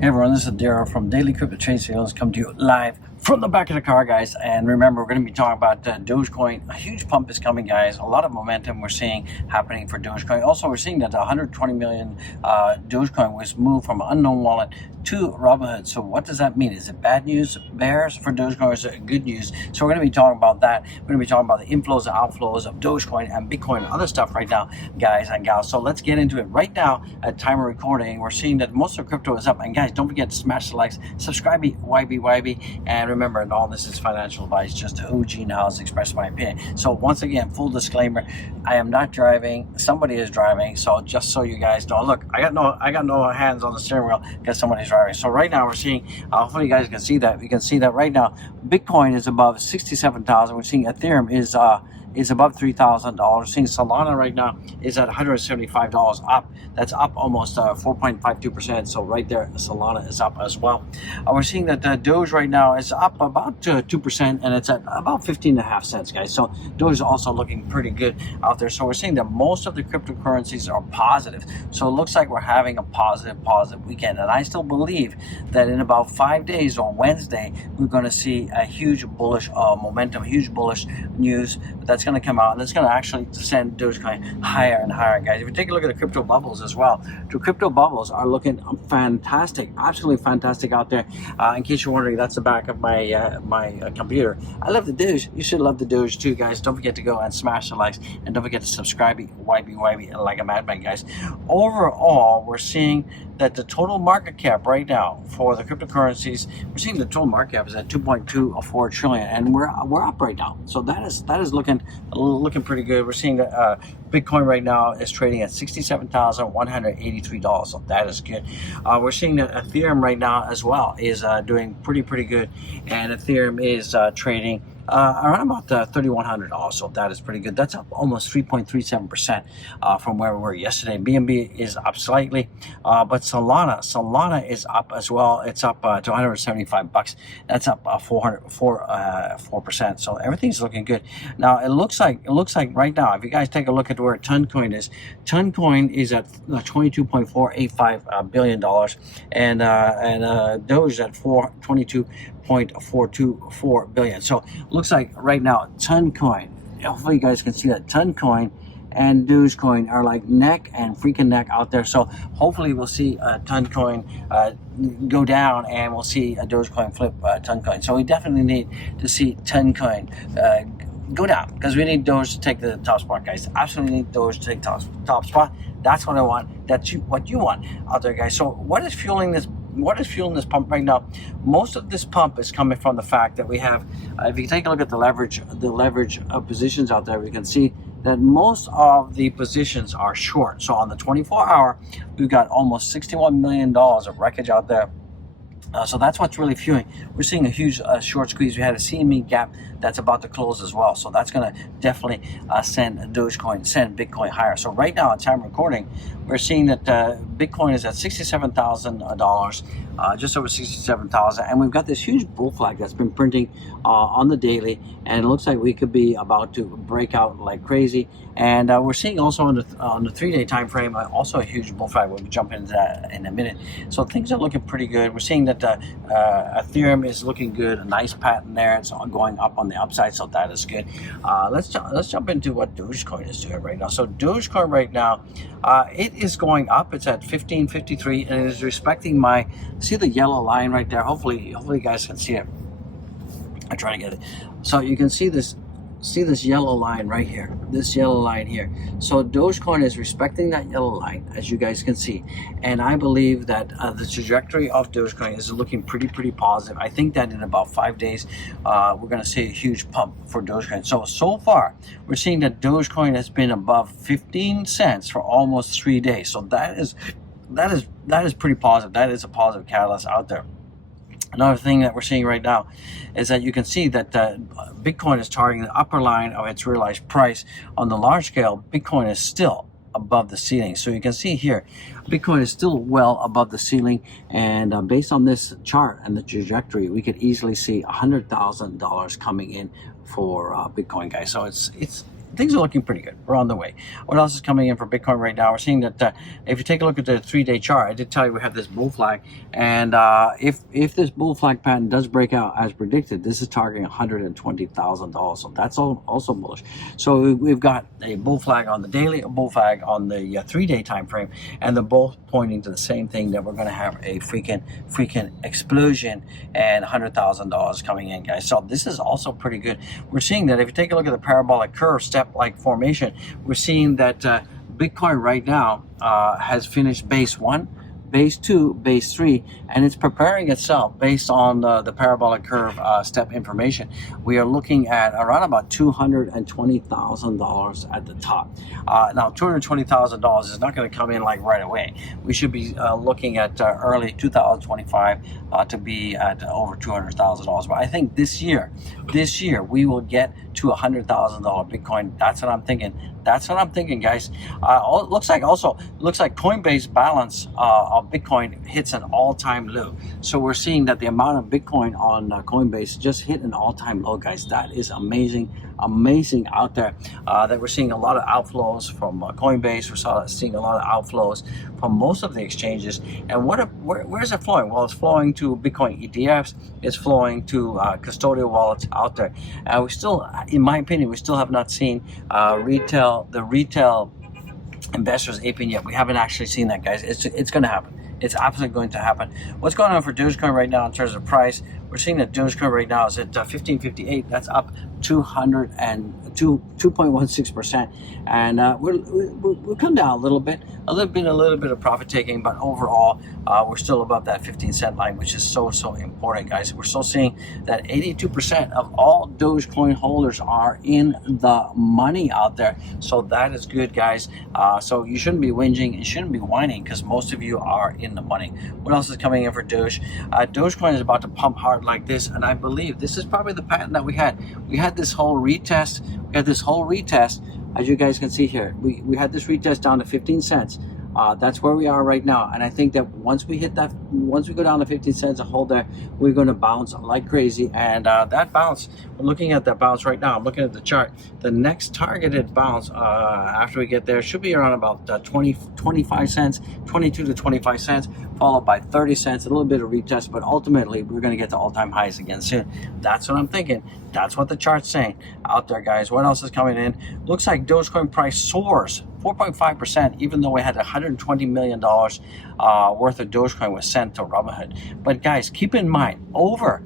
Hey everyone, this is Daryl from Daily Crypto Trade Sales, come to you live from the back of the car, guys. And remember, we're going to be talking about Dogecoin. A huge pump is coming, guys. A lot of momentum we're seeing happening for Dogecoin. Also, we're seeing that 120 million Dogecoin was moved from unknown wallet to Robinhood. So what does that mean? Is it bad news, bears for Dogecoin, or is it good news? So we're going to be talking about that. We're going to be talking about the inflows and outflows of Dogecoin and Bitcoin and other stuff right now, guys and gals. So let's get into it right now. At time of recording, we're seeing that most of crypto is up. And guys, don't forget to smash the likes, subscribe, YB, and remember, and all this is financial advice, just OG knowledge, express my opinion. So once again, full disclaimer, I am not driving, somebody is driving. So just so you guys know, look, I got no hands on the steering wheel because somebody's driving. So right now we're seeing, hopefully you guys can see that. We can see that right now, Bitcoin is above 67,000. We're seeing Ethereum is above $3,000. We're seeing Solana right now is at $175 up. That's up almost 4.52%. So right there, Solana is up as well. We're seeing that Doge right now is up about 2%, and it's at about 15.5 cents, guys. So Doge is also looking pretty good out there. So we're seeing that most of the cryptocurrencies are positive. So it looks like we're having a positive weekend. And I still believe that in about 5 days on Wednesday, we're going to see a huge bullish momentum, huge bullish news that's going to come out, and it's going to actually send Dogecoin higher and higher, guys. If you take a look at the crypto bubbles as well, the crypto bubbles are looking fantastic, absolutely fantastic out there. In case you're wondering, that's the back of my my computer. I love the Doge. You should love the Doge too, guys. Don't forget to go and smash the likes, and don't forget to subscribe, YB, like a madman, guys. Overall, we're seeing that the total market cap right now for the cryptocurrencies, we're seeing the total market cap is at 2.24 trillion, and we're up right now. So that is looking pretty good. We're seeing that Bitcoin right now is trading at $67,183. So that is good. We're seeing that Ethereum right now as well is doing pretty good, and Ethereum is trading around about $3,100. So that is pretty good. That's up almost 3.37% from where we were yesterday. BNB is up slightly, but Solana is up as well. It's up to $175. That's up 4%. So everything's looking good. Now it looks like right now, if you guys take a look at where Toncoin is at $22.485 billion, and Doge is at $22.424 billion. So looks like right now Toncoin, hopefully you guys can see that Toncoin and Dogecoin are like neck and freaking neck out there. So hopefully we'll see Toncoin go down, and we'll see a Dogecoin flip Toncoin. So we definitely need to see Toncoin go down, because we need Doge to take the top spot, guys. Absolutely need Doge to take top spot. That's what I want. That's what you want out there, guys. So what is fueling this? What is fueling this pump right now? Most of this pump is coming from the fact that we have, if you take a look at the leverage of positions out there, we can see that most of the positions are short. So on the 24-hour, we've got almost $61 million of wreckage out there. So that's what's really fueling. We're seeing a huge short squeeze. We had a CME gap that's about to close as well. So that's going to definitely send Bitcoin higher. So right now, at time of recording, we're seeing that Bitcoin is at $67,000, just over 67,000, and we've got this huge bull flag that's been printing on the daily, and it looks like we could be about to break out like crazy. And we're seeing also on the 3-day time frame also a huge bull flag. We'll jump into that in a minute. So things are looking pretty good. We're seeing that Ethereum is looking good, a nice pattern there. It's going up on the upside, so that is good. Let's jump into what Dogecoin is doing right now. So Dogecoin right now, it is going up. It's at 1553, and it is respecting my, see the yellow line right there? Hopefully you guys can see it. I'm trying to get it. So you can see this yellow line right here, this yellow line here. So Dogecoin is respecting that yellow line, as you guys can see, and I believe that the trajectory of Dogecoin is looking pretty positive. I think that in about 5 days we're going to see a huge pump for Dogecoin. So far we're seeing that Dogecoin has been above 15 cents for almost 3 days. So that is pretty positive. That is a positive catalyst out there. Another thing that we're seeing right now is that you can see that Bitcoin is targeting the upper line of its realized price. On the large scale, Bitcoin is still above the ceiling. So you can see here, Bitcoin is still well above the ceiling. And based on this chart and the trajectory, we could easily see $100,000 coming in for Bitcoin, guys. So it's things are looking pretty good. We're on the way. What else is coming in for Bitcoin right now? We're seeing that if you take a look at the 3-day chart, I did tell you we have this bull flag, and if this bull flag pattern does break out as predicted, this is targeting $120,000. So that's also bullish. So we've got a bull flag on the daily, a bull flag on the 3-day time frame, and they're both pointing to the same thing, that we're going to have a freaking explosion and $100,000 coming in, guys. So this is also pretty good. We're seeing that if you take a look at the parabolic curve step-like formation, we're seeing that Bitcoin right now has finished base 1, base 2, base 3, and it's preparing itself based on the parabolic curve step information. We are looking at around about $220,000 at the top. Now, $220,000 is not going to come in like right away. We should be looking at early 2025 to be at over $200,000. But I think this year we will get to $100,000 Bitcoin. That's what I'm thinking. That's what I'm thinking, guys. Looks like Coinbase balance of Bitcoin hits an all-time low. So we're seeing that the amount of Bitcoin on Coinbase just hit an all-time low, guys. That is amazing out there. That we're seeing a lot of outflows from Coinbase. We're seeing a lot of outflows from most of the exchanges. And where is it flowing? Well, it's flowing to Bitcoin ETFs. It's flowing to custodial wallets out there. And we still, in my opinion, we still have not seen the retail investors aping yet. We haven't actually seen that, guys. It's going to happen. It's absolutely going to happen. What's going on for Dogecoin right now in terms of price? We're seeing that Dogecoin right now is at 1558. That's up 2.16%, and we'll come down a little bit of profit taking, but overall we're still above that 15-cent line, which is so important, guys. We're still seeing that 82% of all Dogecoin holders are in the money out there, so that is good, guys. So you shouldn't be whinging, you shouldn't be whining, because most of you are in the money. What else is coming in for Doge? Dogecoin is about to pump hard like this, and I believe this is probably the pattern that we had this whole retest. As you guys can see here, we had this retest down to 15 cents. That's where we are right now, and I think that once we go down to 15 cents a hold there, we're going to bounce like crazy. And that bounce, we're looking at that bounce right now. I'm looking at the chart. The next targeted bounce after we get there should be around about 25 cents, 22 to 25 cents, followed by 30 cents, a little bit of retest, but ultimately we're going to get to all-time highs again soon. That's what I'm thinking. That's what the chart's saying out there, guys. What else is coming in? Looks like Dogecoin price soars 4.5%, even though we had $120 million worth of Dogecoin was sent to Robinhood. But guys, keep in mind, over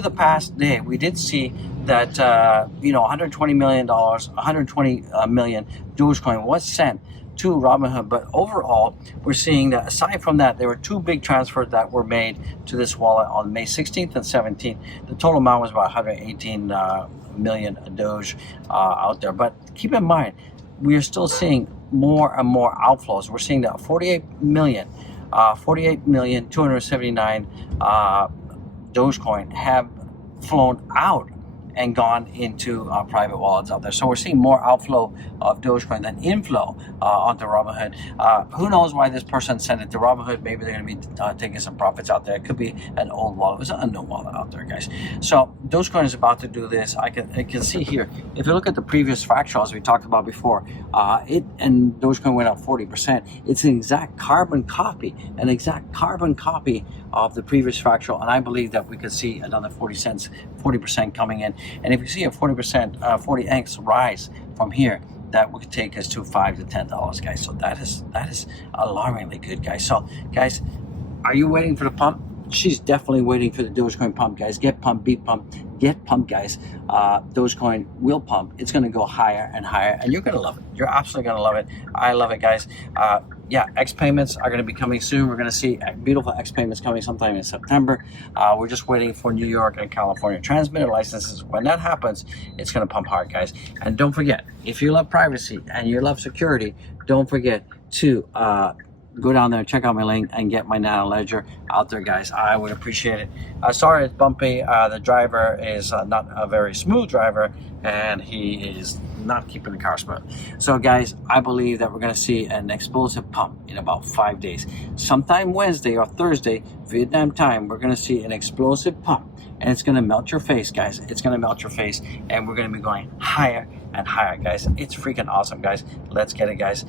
the past day, we did see that $120 million, 120 million Dogecoin was sent to Robinhood. But overall, we're seeing that aside from that, there were 2 big transfers that were made to this wallet on May 16th and 17th. The total amount was about 118 million Doge out there. But keep in mind, we are still seeing more and more outflows. We're seeing that 48,279 Dogecoin have flown out and gone into private wallets out there. So we're seeing more outflow of Dogecoin than inflow onto Robinhood. Who knows why this person sent it to Robinhood? Maybe they're going to be taking some profits out there. It could be an old wallet. It's an unknown wallet out there, guys. So Dogecoin is about to do this. I can see here, if you look at the previous fractals we talked about before, and Dogecoin went up 40%. It's an exact carbon copy of the previous fractal, and I believe that we could see another 40% coming in. And if we see a 40x rise from here, that would take us to $5 to $10, guys. So that is alarmingly good, guys. So guys, are you waiting for the pump? She's definitely waiting for the Dogecoin pump, guys. Get pumped, beat pumped, get pumped, guys. Dogecoin will pump. It's going to go higher and higher, and you're going to love it. You're absolutely going to love it. I love it, guys. Yeah, X payments are going to be coming soon. We're going to see beautiful X payments coming sometime in September. We're just waiting for New York and California transmitter licenses. When that happens, it's going to pump hard, guys. And don't forget, if you love privacy and you love security, don't forget to go down there and check out my link and get my NANO Leger out there, guys. I would appreciate it. Sorry it's bumpy. The driver is not a very smooth driver, and he is not keeping the car smooth. So guys, I believe that we're going to see an explosive pump in about 5 days. Sometime Wednesday or Thursday, Vietnam time, we're going to see an explosive pump and it's going to melt your face, guys. It's going to melt your face, and we're going to be going higher and higher, guys. It's freaking awesome, guys. Let's get it, guys.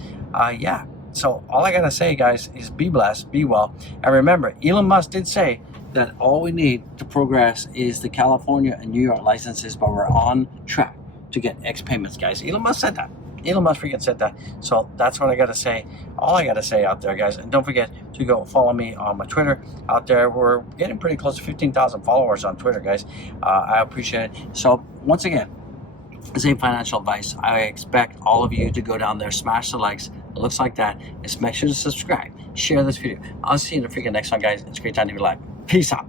Yeah. So all I got to say, guys, is be blessed, be well. And remember, Elon Musk did say that all we need to progress is the California and New York licenses, but we're on track to get X payments, guys. Elon Musk said that. Elon Musk freaking said that. So that's what I got to say. All I got to say out there, guys. And don't forget to go follow me on my Twitter out there. We're getting pretty close to 15,000 followers on Twitter, guys. I appreciate it. So once again, this ain't financial advice. I expect all of you to go down there, smash the likes. It looks like that. Just make sure to subscribe. Share this video. I'll see you in the freaking next one, guys. It's a great time to be alive. Peace out.